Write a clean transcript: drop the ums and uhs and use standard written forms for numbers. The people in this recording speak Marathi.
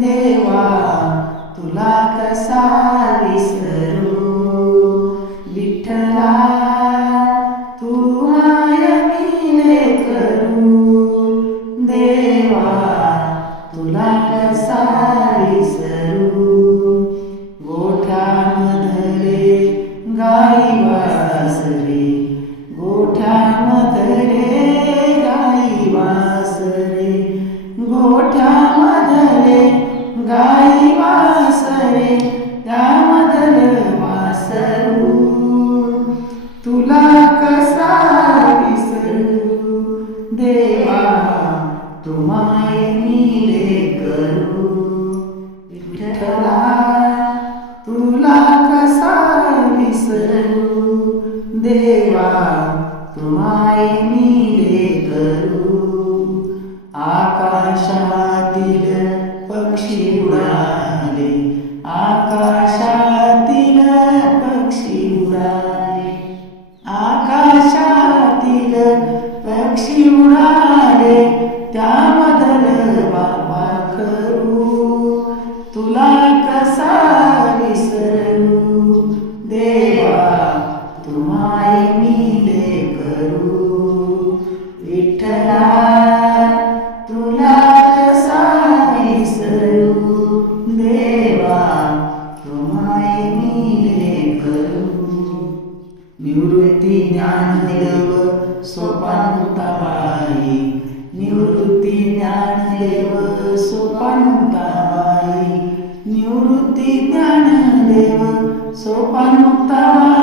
देवा तुला कसा विसरू विठ्ठला तू मायेने करू देवा तुला कसा विसरू गोठ्यामधले गाई वासरे गोठ्यामधले गाई वासरे गोठ्यामधले गाई वासरे त्यामधलं वासरू तुला कसा विसरू देवा तू मायेने करू विठ्ठला तुला कसा विसरू देवा तू मायेने करू आकाशातील पक्षी उडाले आकाशातील पक्षी उडाले आकाशातील पक्षी उडाले त्यामधलं पाखरू तुला कसा विसरू देवा तू मायेने करू विठ्ठला तुला कसा विसरू देवा तू मायेने करू निवृत्ती ज्ञानदेव सोपानमुक्ताबाई निवृत्ती ज्ञानदेव सोपानमुक्ताबाई निवृत्ती ज्ञानदेव सोपानमुक्ताबाई